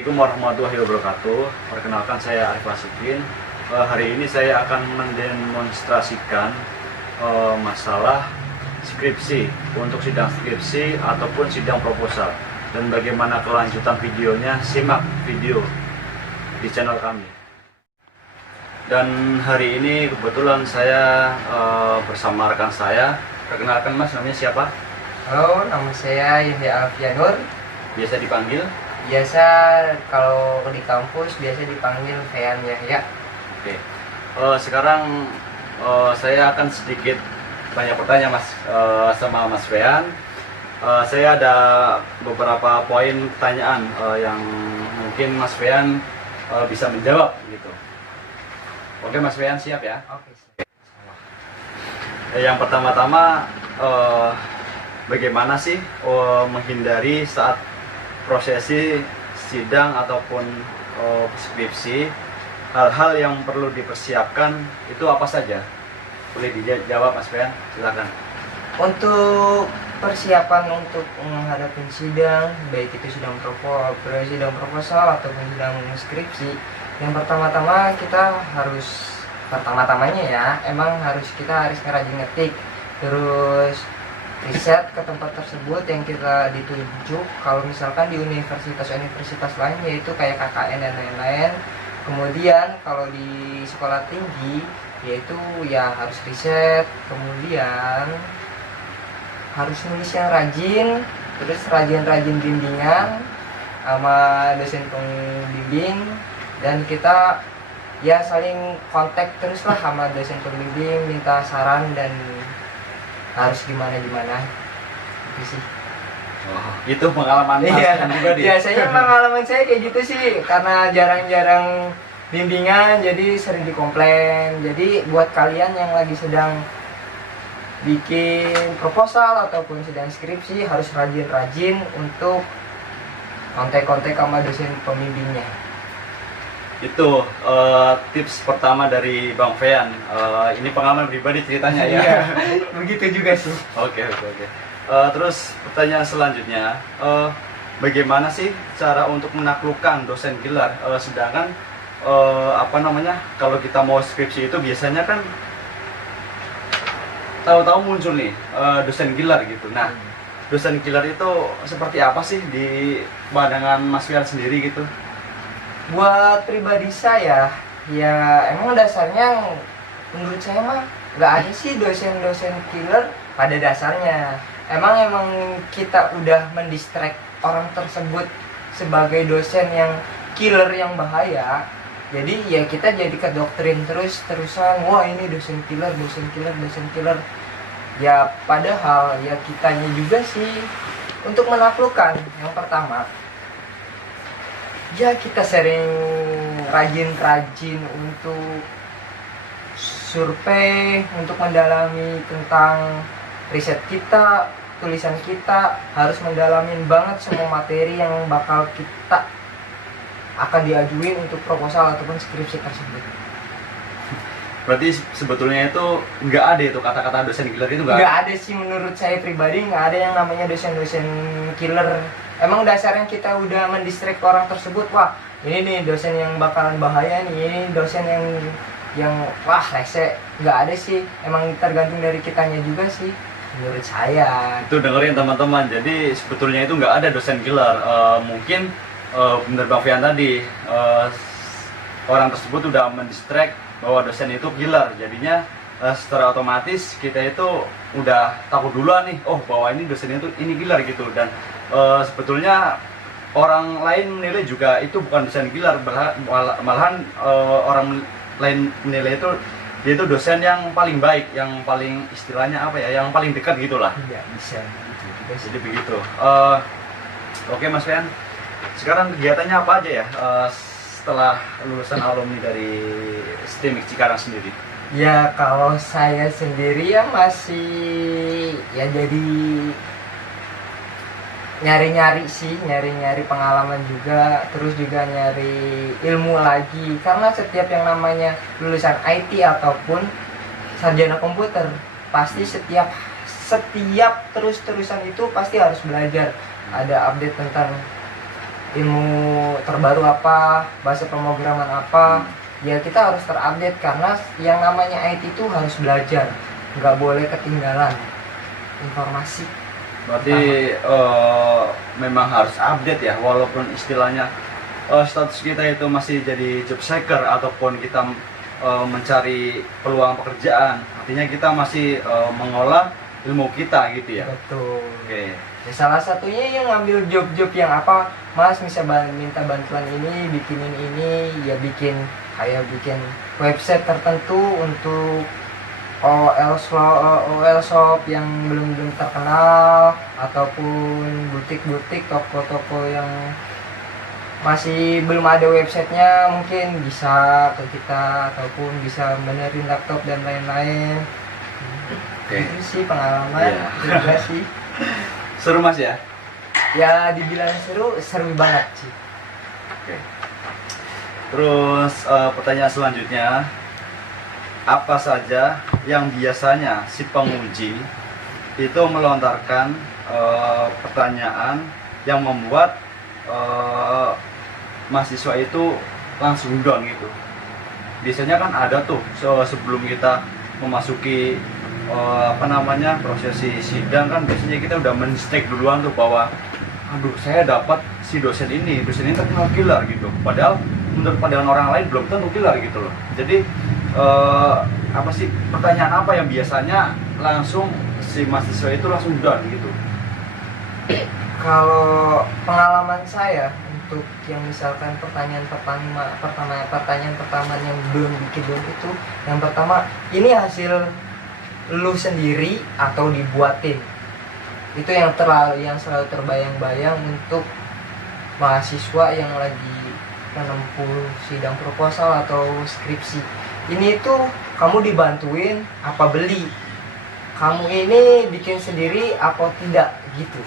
Assalamualaikum warahmatullahi wabarakatuh. Perkenalkan, saya Arif Wasikin. Hari ini saya akan mendemonstrasikan masalah skripsi untuk sidang skripsi ataupun sidang proposal, dan bagaimana kelanjutan videonya. Simak video di channel kami. Dan hari ini kebetulan saya bersama rekan saya. Perkenalkan Mas, namanya siapa? Halo, nama saya Yahya Alfianur. Biasa dipanggil? Biasa kalau di kampus biasa dipanggil Fean Yahya. Oke. Sekarang saya akan sedikit banyak bertanya Mas sama Mas Fean. Saya ada beberapa poin pertanyaan yang mungkin Mas Fean bisa menjawab gitu. Oke Mas Fean, siap ya? Oke. Yang pertama-tama, bagaimana sih menghindari saat prosesi sidang ataupun skripsi, hal-hal yang perlu dipersiapkan itu apa saja? Boleh dijawab Mas Fean, silakan. Untuk persiapan untuk menghadapi sidang, baik itu sidang proposal ataupun sidang skripsi, yang pertama-tama kita harus kita harus ngerajin ngetik, terus riset ke tempat tersebut yang kita dituju. Kalau misalkan di universitas lain yaitu kayak KKN dan lain-lain. Kemudian kalau di sekolah tinggi yaitu ya harus riset, kemudian harus nulis yang rajin, terus rajin-rajin bimbingan sama dosen pembimbing, dan kita ya saling kontak terus lah sama dosen pembimbing, minta saran dan harus gimana itu sih. Itu pengalaman Mas Fean juga dia. Biasanya pengalaman saya kayak gitu sih, karena jarang-jarang bimbingan jadi sering dikomplain. Jadi buat kalian yang lagi sedang bikin proposal ataupun sedang skripsi harus rajin-rajin untuk kontak-kontak sama dosen pembimbingnya. Itu tips pertama dari Bang Fean. Ini pengalaman pribadi ceritanya ya. Iya, begitu juga sih. Oke. Terus pertanyaan selanjutnya, bagaimana sih cara untuk menaklukkan dosen killer? Sedangkan kalau kita mau skripsi itu biasanya kan tahu-tahu muncul nih dosen killer gitu. Nah, dosen killer itu seperti apa sih di pandangan Mas Fean sendiri gitu? Buat pribadi saya, ya emang dasarnya menurut saya mah nggak ada sih dosen-dosen killer pada dasarnya. Emang kita udah mendistract orang tersebut sebagai dosen yang killer, yang bahaya. Jadi ya kita jadi kedoktrin terus-terusan, wah ini dosen killer. Ya padahal ya kitanya juga sih untuk menaklukkan. Yang pertama, ya kita sering rajin untuk survei, untuk mendalami tentang riset kita, tulisan kita, harus mendalamin banget semua materi yang bakal kita akan diajuin untuk proposal ataupun skripsi tersebut. Berarti sebetulnya itu nggak ada itu kata-kata dosen killer itu nggak ada sih, menurut saya pribadi nggak ada yang namanya dosen-dosen killer. Emang dasarnya kita udah mendistract orang tersebut, wah ini nih dosen yang bakalan bahaya nih, ini dosen yang wah rese. Nggak ada sih, emang tergantung dari kitanya juga sih menurut saya. Itu dengerin teman-teman, jadi sebetulnya itu nggak ada dosen killer. Mungkin bener Bang Fean tadi, orang tersebut udah mendistract bahwa dosen itu killer, jadinya secara otomatis kita itu udah takut duluan nih, oh bahwa ini dosen itu ini killer gitu. Dan sebetulnya orang lain menilai juga itu bukan dosen killer, malahan orang lain menilai itu dia itu dosen yang paling baik, yang paling istilahnya apa ya, yang paling dekat gitulah. Iya, bisa gitu. Jadi begitu. Oke Mas Fean, sekarang kegiatannya apa aja ya setelah lulusan alumni dari STIMIK Cikarang sendiri? Ya kalau saya sendiri ya masih ya jadi nyari-nyari pengalaman juga, terus juga nyari ilmu lagi, karena setiap yang namanya lulusan IT ataupun sarjana komputer pasti setiap terus-terusan itu pasti harus belajar, ada update tentang ilmu terbaru apa, bahasa pemrograman apa, ya kita harus terupdate karena yang namanya IT itu harus belajar, nggak boleh ketinggalan informasi. Berarti memang harus update ya, walaupun istilahnya status kita itu masih jadi job seeker ataupun kita mencari peluang pekerjaan, artinya kita masih mengolah ilmu kita gitu ya. Betul. Oke. Ya, salah satunya yang ngambil job-job yang apa, Mas bisa minta bantuan ini, bikinin ini, ya bikin website tertentu untuk OL shop yang belum terkenal, ataupun butik-butik, toko-toko yang masih belum ada websitenya, mungkin bisa ke kita, ataupun bisa benerin laptop dan lain-lain. Oke. Itu sih pengalaman juga sih. Seru Mas ya? Ya dibilang seru banget sih. Oke. Terus pertanyaan selanjutnya, apa saja yang biasanya si penguji itu melontarkan pertanyaan yang membuat mahasiswa itu langsung down gitu? Biasanya kan ada tuh sebelum kita memasuki prosesi sidang kan biasanya kita udah men-stake duluan tuh bahwa aduh saya dapat si dosen ini terkenal killer gitu, padahal menurut pandangan orang lain belum tentu killer gitu loh. Jadi pertanyaan apa yang biasanya langsung si mahasiswa itu langsung down gitu? Kalau pengalaman saya untuk yang misalkan pertanyaan pertama yang belum bikin down itu, yang pertama, ini hasil lu sendiri atau dibuatin? Itu yang selalu terbayang-bayang untuk mahasiswa yang lagi menempuh sidang proposal atau skripsi. Ini tuh kamu dibantuin apa beli? Kamu ini bikin sendiri apa tidak gitu?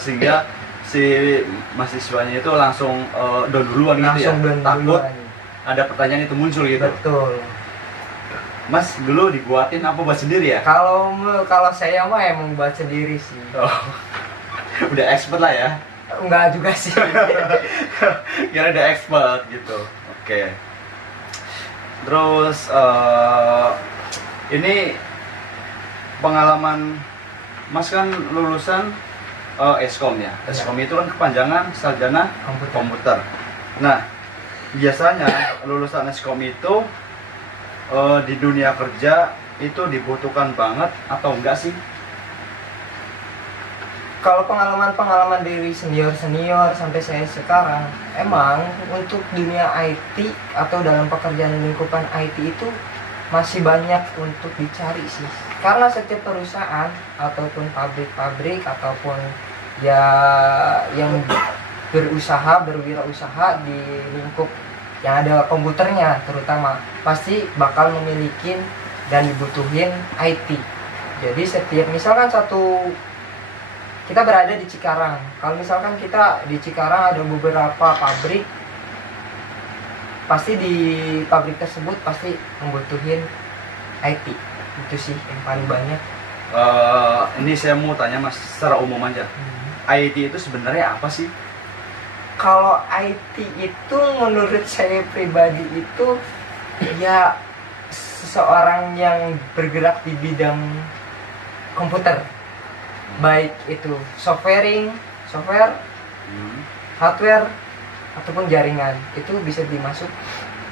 Sehingga si mahasiswanya itu langsung down duluan gitu ya, takut ada pertanyaan itu muncul gitu. Betul. Mas dulu dibuatin apa buat sendiri ya? Kalau saya mah emang buat sendiri sih. Oh, udah expert lah ya? Enggak juga sih. Kira udah expert gitu. Oke. Terus ini pengalaman Mas kan lulusan Eskom ya. Eskom itu kan kepanjangan sarjana komputer. Nah, biasanya lulusan Eskom itu di dunia kerja itu dibutuhkan banget atau enggak sih? Kalau pengalaman dari senior sampai saya sekarang, emang untuk dunia IT atau dalam pekerjaan lingkupan IT itu masih banyak untuk dicari sih. Karena setiap perusahaan ataupun pabrik ataupun ya yang berwirausaha di lingkup yang ada komputernya terutama pasti bakal memiliki dan dibutuhin IT. Jadi setiap misalkan kita berada di Cikarang, kalau misalkan kita di Cikarang ada beberapa pabrik, pasti di pabrik tersebut pasti membutuhin IT. Itu sih yang paling banyak. Ini saya mau tanya Mas secara umum aja. IT itu sebenarnya apa sih? Kalau IT itu menurut saya pribadi itu ya seseorang yang bergerak di bidang komputer, baik itu software, hardware ataupun jaringan, itu bisa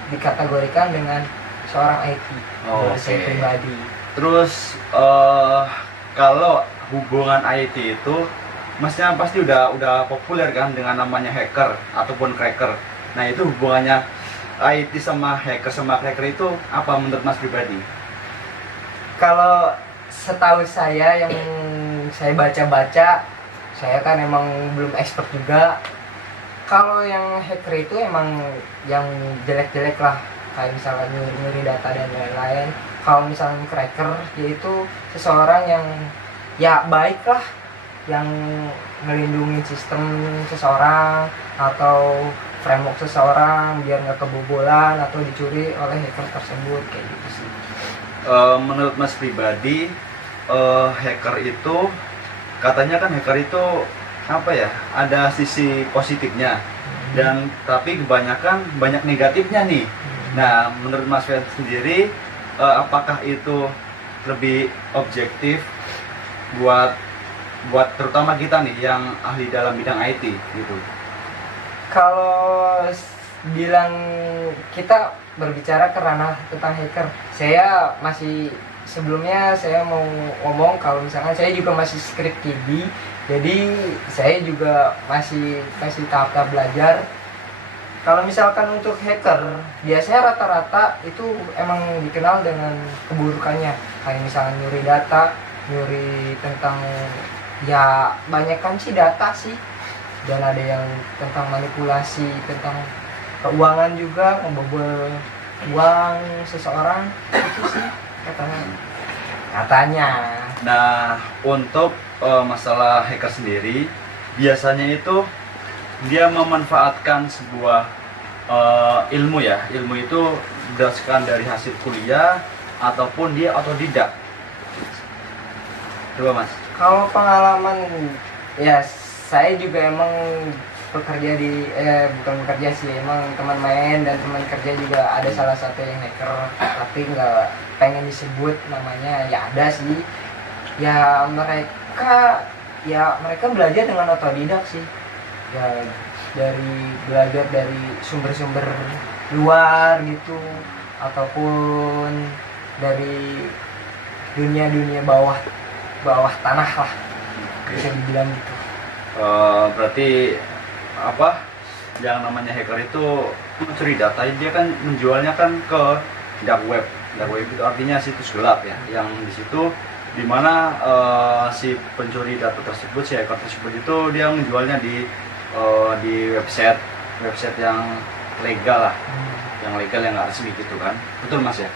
dikategorikan dengan seorang IT. Menurut saya pribadi. Terus kalau hubungan IT itu Masnya pasti udah populer kan dengan namanya hacker ataupun cracker. Nah, itu hubungannya IT sama cracker itu apa menurut Mas pribadi? Kalau setahu saya yang saya baca-baca, saya kan emang belum expert juga. Kalau yang hacker itu emang yang jelek-jelek lah, kayak misalnya nyuri data dan lain-lain. Kalau misalnya cracker, yaitu seseorang yang ya baik lah, yang melindungi sistem seseorang atau framework seseorang biar nggak kebobolan atau dicuri oleh hacker tersebut, kayak gitu sih. Menurut Mas pribadi, hacker itu katanya kan hacker itu apa ya, ada sisi positifnya dan tapi kebanyakan banyak negatifnya nih. Nah, menurut Mas Fian sendiri, apakah itu lebih objektif buat buat terutama kita nih yang ahli dalam bidang IT gitu? Kalau bilang kita berbicara ke ranah tentang hacker, saya masih sebelumnya saya mau ngomong kalau misalkan saya juga masih script kiddie, jadi saya juga masih tahap-tahap belajar. Kalau misalkan untuk hacker, biasanya rata-rata itu emang dikenal dengan keburukannya, kayak misalnya nyuri data, nyuri tentang, ya banyakkan sih data sih, dan ada yang tentang manipulasi tentang keuangan juga, membobol uang seseorang, itu sih katanya. Nah, untuk masalah hacker sendiri, biasanya itu dia memanfaatkan sebuah ilmu ya. Ilmu itu berdasarkan dari hasil kuliah ataupun dia otodidak. Coba Mas. Kalau pengalaman, ya saya juga emang bekerja di bukan bekerja sih, emang teman main dan teman kerja juga ada salah satu yang hacker, tapi nggak pengen disebut namanya. Ya ada sih, ya mereka belajar dengan otodidak sih, ya dari belajar dari sumber-sumber luar gitu, ataupun dari dunia bawah tanah lah, bisa dibilang gitu. Berarti apa yang namanya hacker itu mencuri data, dia kan menjualnya kan ke dark web. Dark web itu artinya situs gelap ya, yang di situ dimana si pencuri data tersebut, si hacker tersebut itu dia menjualnya di website yang legal lah, yang legal, yang nggak resmi gitu kan. Betul Mas ya?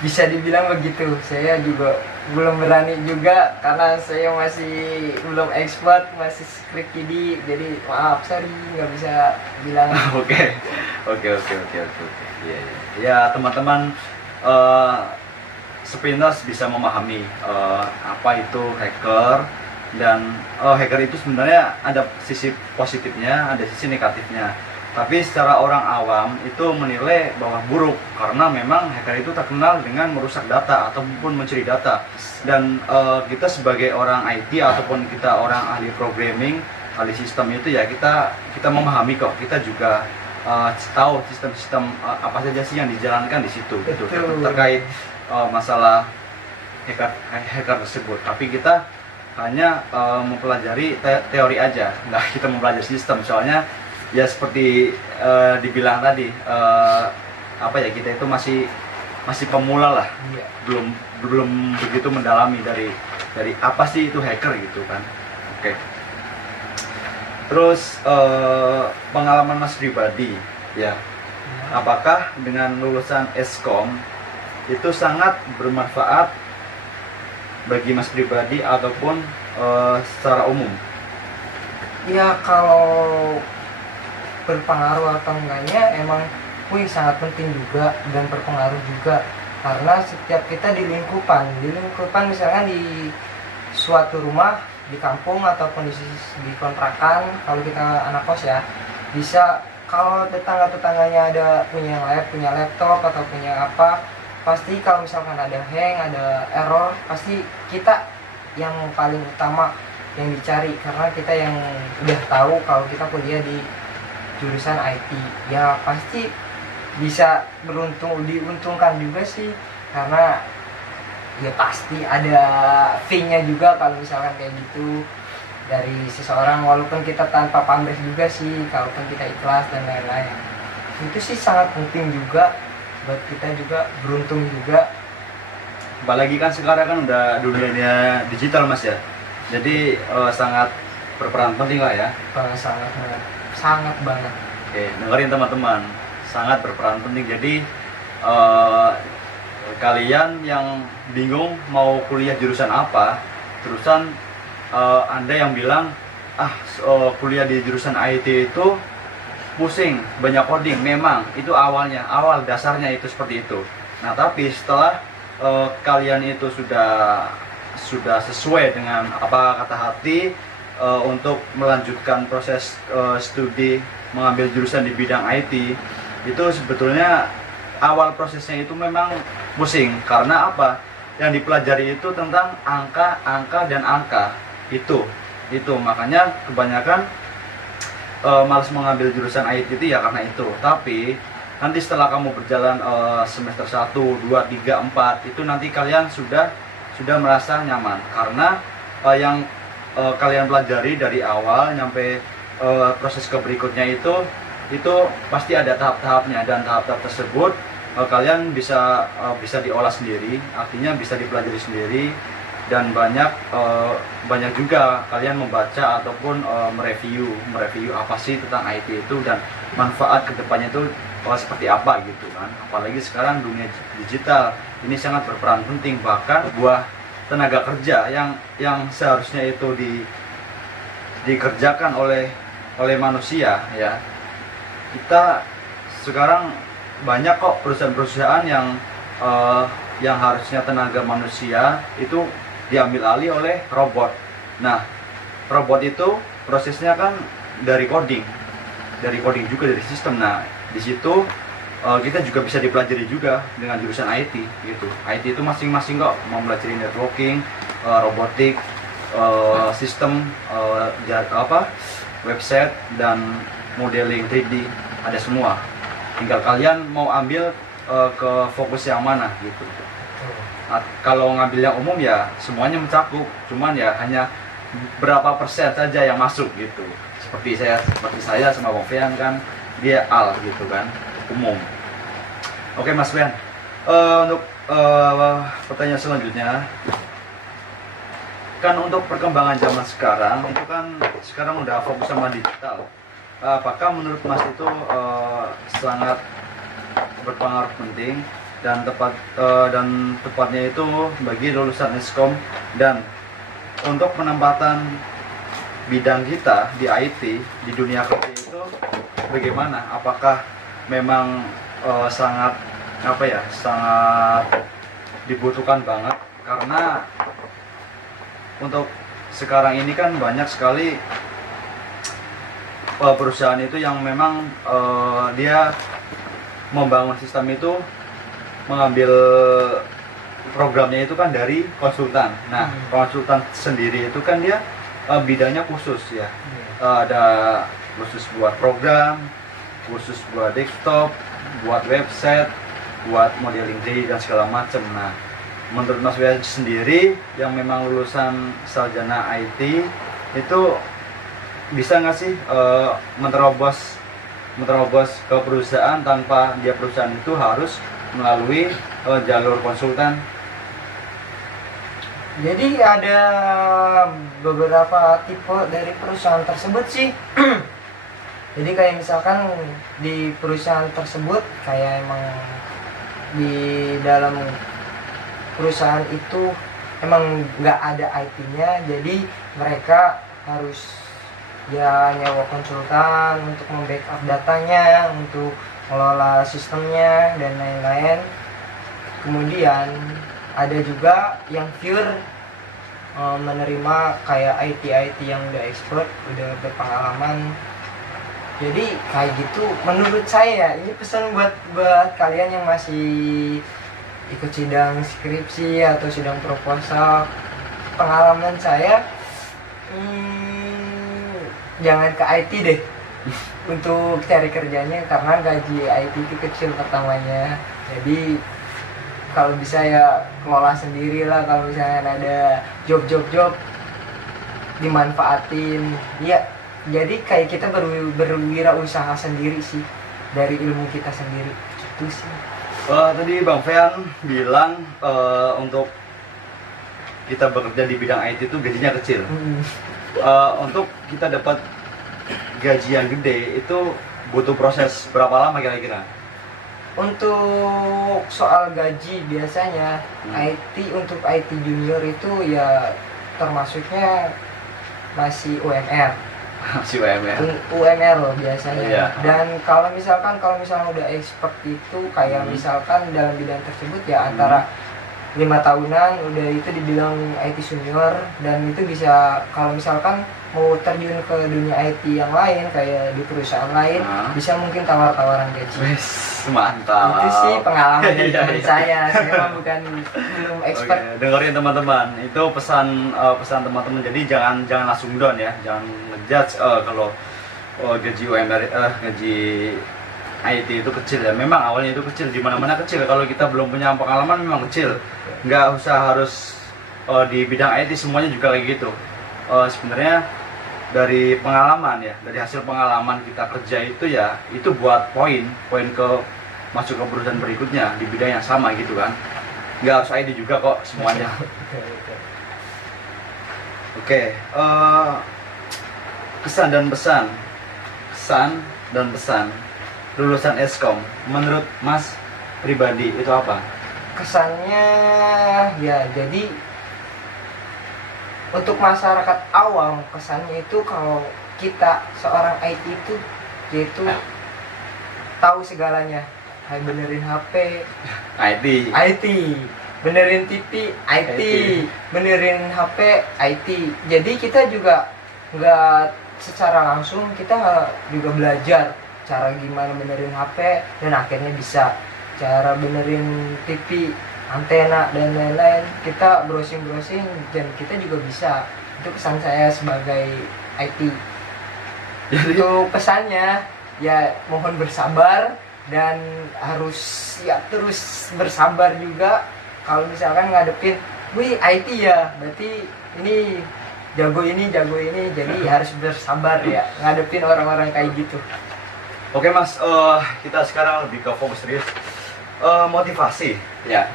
Bisa dibilang begitu. Saya juga belum berani juga karena saya masih belum expert, masih script kiddie, jadi maaf, sorry nggak bisa bilang. Oke. Iya. Ya teman-teman, sepintas bisa memahami apa itu hacker, dan hacker itu sebenarnya ada sisi positifnya, ada sisi negatifnya. Tapi secara orang awam itu menilai bahwa buruk, karena memang hacker itu terkenal dengan merusak data ataupun mencuri data. Dan kita sebagai orang IT ataupun kita orang ahli programming, ahli sistem itu ya kita memahami kok, kita juga tahu sistem-sistem apa saja sih yang dijalankan di situ gitu, terkait masalah hacker tersebut. Tapi kita hanya mempelajari teori aja, nggak kita mempelajari sistem. Soalnya ya seperti dibilang tadi, apa ya, kita itu masih pemula lah, Iya. belum begitu mendalami dari apa sih itu hacker gitu kan. Oke. Terus pengalaman Mas pribadi ya, apakah dengan lulusan Eskom itu sangat bermanfaat bagi Mas pribadi ataupun secara umum? Ya kalau berpengaruh atau enggaknya emang sangat penting juga dan berpengaruh juga, karena setiap kita di lingkupan misalkan di suatu rumah di kampung ataupun di kontrakan, kalau kita anak kos ya, bisa kalau tetangganya ada punya laptop atau punya apa, pasti kalau misalkan ada hang, ada error, pasti kita yang paling utama yang dicari, karena kita yang udah tahu kalau kita kuliah di jurusan IT, ya pasti bisa diuntungkan juga sih, karena ya pasti ada fee-nya juga kalau misalkan kayak gitu dari seseorang, walaupun kita tanpa pamrih juga sih, kalaupun kita ikhlas dan lain-lain. Itu sih sangat penting juga buat kita juga, beruntung juga. Apalagi kan sekarang kan udah dunianya digital Mas ya, jadi sangat berperan penting lah ya. Sangat banget. Oke, dengerin teman-teman, sangat berperan penting. Jadi kalian yang bingung mau kuliah jurusan apa, jurusan Anda yang bilang kuliah di jurusan IT itu pusing, banyak coding, memang itu awal dasarnya itu seperti itu. Nah tapi setelah kalian itu sudah sesuai dengan apa kata hati, untuk melanjutkan proses studi mengambil jurusan di bidang IT itu sebetulnya awal prosesnya itu memang pusing. Karena apa? Yang dipelajari itu tentang angka dan angka itu makanya kebanyakan malas mengambil jurusan IT itu ya karena itu. Tapi nanti setelah kamu berjalan semester 1, 2, 3, 4 itu nanti kalian sudah merasa nyaman karena yang kalian pelajari dari awal nyampe proses ke berikutnya itu pasti ada tahap-tahapnya, dan tahap-tahap tersebut kalian bisa diolah sendiri, artinya bisa dipelajari sendiri, dan banyak juga kalian membaca ataupun mereview apa sih tentang IT itu dan manfaat kedepannya itu seperti apa gitu kan. Apalagi sekarang dunia digital ini sangat berperan penting, bahkan buah tenaga kerja yang seharusnya itu dikerjakan oleh manusia ya. Kita sekarang banyak kok perusahaan-perusahaan yang harusnya tenaga manusia itu diambil alih oleh robot. Nah, robot itu prosesnya kan dari coding juga dari sistem. Nah, di situ kita juga bisa dipelajari juga dengan jurusan IT gitu. IT itu masing-masing kok mempelajari networking, robotik, sistem, website dan modeling 3D, ada semua. Tinggal kalian mau ambil ke fokus yang mana gitu. Kalau ngambil yang umum ya semuanya mencakup, cuman ya hanya berapa persen saja yang masuk gitu. Seperti saya sama Bang Fian kan dia AL gitu kan, umum. Oke Mas Fian, untuk pertanyaan selanjutnya kan untuk perkembangan zaman sekarang itu kan sekarang udah fokus sama digital. Apakah menurut Mas itu sangat berpengaruh penting dan tepatnya itu bagi lulusan Eskom, dan untuk penempatan bidang kita di IT di dunia kerja itu bagaimana? Apakah memang sangat dibutuhkan banget? Karena untuk sekarang ini kan banyak sekali perusahaan itu yang memang dia membangun sistem itu mengambil programnya itu kan dari konsultan. Nah, konsultan sendiri itu kan dia bidangnya khusus ya. Ada khusus buat program, khusus buat desktop, buat website, buat modeling 3D dan segala macam. Nah, menurut Mas Wia sendiri yang memang lulusan sarjana IT itu bisa nggak sih menerobos ke perusahaan tanpa dia perusahaan itu harus melalui jalur konsultan? Jadi ada beberapa tipe dari perusahaan tersebut sih. Jadi kayak misalkan di perusahaan tersebut kayak emang di dalam perusahaan itu emang nggak ada IT-nya, jadi mereka harus ya nyewa konsultan untuk membackup datanya, untuk mengelola sistemnya dan lain-lain. Kemudian ada juga yang pure menerima kayak IT yang udah expert, udah berpengalaman. Jadi kayak gitu menurut saya, ini pesan buat kalian yang masih ikut sidang skripsi atau sidang proposal. Pengalaman saya jangan ke IT deh untuk cari kerjanya, karena gaji IT itu kecil pertamanya. Jadi kalau bisa ya kelola sendiri lah, kalau misalnya ada job dimanfaatin ya. Jadi kayak kita berwirausaha sendiri sih dari ilmu kita sendiri itu sih. Tadi Bang Fean bilang untuk kita bekerja di bidang IT itu gajinya kecil. Untuk kita dapat gaji yang gede itu butuh proses berapa lama kira-kira? Untuk soal gaji biasanya untuk IT junior itu ya termasuknya masih UMR. Masih UMR. UMR loh biasanya. Iya. Dan kalau misalnya udah expert itu kayak misalkan dalam bidang tersebut ya antara 5 tahunan udah itu dibilang IT senior, dan itu bisa kalau misalkan mau terjun ke dunia IT yang lain kayak di perusahaan lain bisa mungkin tawar-tawaran gaji. Wes, mantap. Itu sih pengalaman dari Iya, teman iya. saya mah belum expert. Oke, dengerin teman-teman, itu pesan teman-teman. Jadi jangan langsung down ya, jangan ngejudge kalau gaji UMR, gaji IT itu kecil ya. Memang awalnya itu kecil, di mana-mana kecil. Kalau kita belum punya pengalaman memang kecil. Nggak usah harus di bidang IT semuanya juga kayak gitu. Sebenarnya dari pengalaman ya, dari hasil pengalaman kita kerja itu ya, itu buat poin ke masuk ke perusahaan berikutnya di bidang yang sama gitu kan. Nggak harus ID juga kok semuanya. Oke, kesan dan pesan lulusan Eskom menurut Mas pribadi itu apa? Kesannya ya, jadi untuk masyarakat awam kesannya itu kalau kita seorang IT itu yaitu tahu segalanya, kayak benerin HP IT, benerin TV IT, benerin HP IT. Jadi kita juga nggak secara langsung, kita juga belajar cara gimana benerin HP, dan akhirnya bisa cara benerin TV, antena dan lain-lain. Kita browsing dan kita juga bisa. Itu pesan saya sebagai IT. Jadi Itu pesannya ya, mohon bersabar dan harus ya terus bersabar juga. Kalau misalkan ngadepin, wih IT ya, berarti ini jago ini, jadi harus bersabar ya ngadepin orang-orang kayak gitu. Oke Mas, kita sekarang lebih ke fokus serius. Motivasi ya.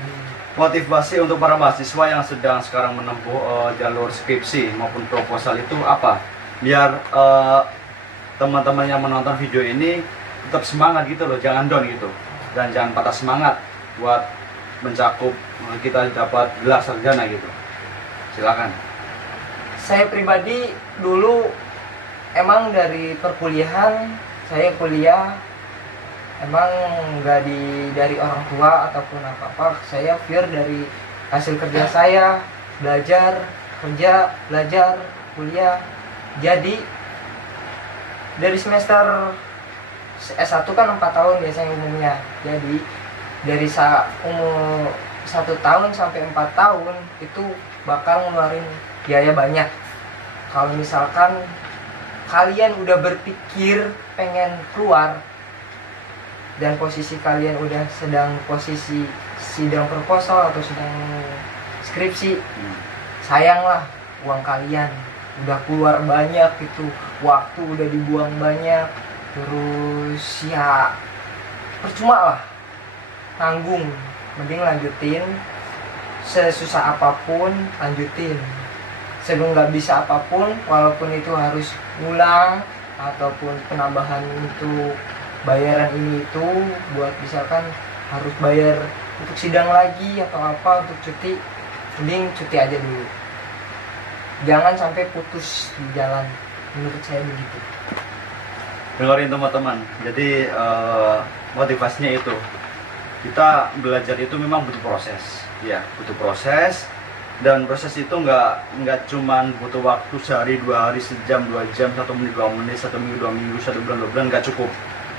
Motivasi untuk para mahasiswa yang sedang sekarang menempuh jalur skripsi maupun proposal itu apa? Biar teman-teman yang menonton video ini tetap semangat gitu loh, jangan down gitu. Dan jangan patah semangat buat mencakup kita dapat gelar sarjana gitu. Silakan. Saya pribadi dulu emang dari perkuliahan, saya kuliah emang nggak dari orang tua ataupun apa-apa. Saya pure dari hasil kerja saya, belajar, kerja, belajar, kuliah. Jadi dari semester S1 kan 4 tahun biasanya umumnya. Jadi dari umur 1 tahun sampai 4 tahun itu bakal ngeluarin biaya banyak. Kalau misalkan kalian udah berpikir pengen keluar dan posisi kalian udah sedang posisi sidang proposal atau sedang skripsi, sayanglah uang kalian udah keluar banyak, itu waktu udah dibuang banyak, terus ya percuma lah, tanggung. Mending lanjutin, sesusah apapun lanjutin, sebelum nggak bisa apapun, walaupun itu harus ngulang ataupun penambahan untuk bayaran ini itu, buat misalkan harus bayar untuk sidang lagi atau apa untuk cuti, mending cuti aja dulu, jangan sampai putus di jalan, menurut saya begitu. Dengerin teman-teman, jadi motivasinya itu kita belajar itu memang butuh proses ya, butuh proses. Dan proses itu nggak cuman butuh waktu sehari, 2 hari, sejam, 2 jam, 1 menit, 2 menit, 1 minggu, 2 minggu, 1 bulan, 2 bulan, nggak cukup.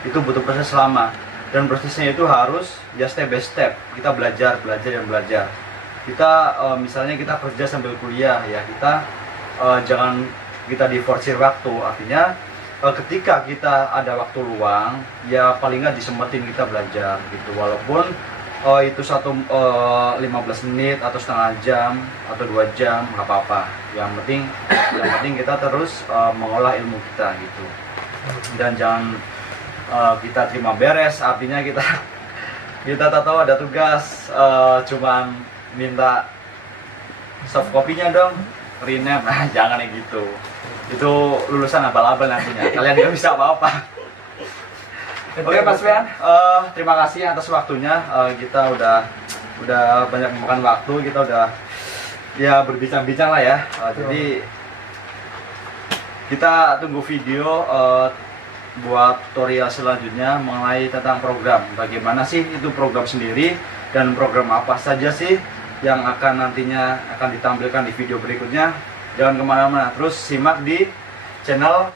Itu butuh proses lama, dan prosesnya itu harus ya step by step. Kita belajar dan belajar. Kita misalnya kita kerja sambil kuliah ya, kita jangan kita diforsir waktu. Artinya ketika kita ada waktu luang ya paling nggak disempetin kita belajar gitu, walaupun itu 15 menit atau setengah jam atau 2 jam nggak apa-apa. Yang penting kita terus mengolah ilmu kita gitu. Dan jangan kita terima beres, artinya kita tak tahu ada tugas cuman minta soft copy-nya dong, rename. Nah, jangan kayak gitu. Itu lulusan abal-abal nantinya. Kalian nggak bisa apa-apa. Oke Mas Fian, terima kasih atas waktunya. Kita udah banyak memakan waktu, kita udah ya berbincang-bincang lah ya. Jadi kita tunggu video buat tutorial selanjutnya mengenai tentang program. Bagaimana sih itu program sendiri dan program apa saja sih yang akan nantinya akan ditampilkan di video berikutnya. Jangan kemana-mana, terus simak di channel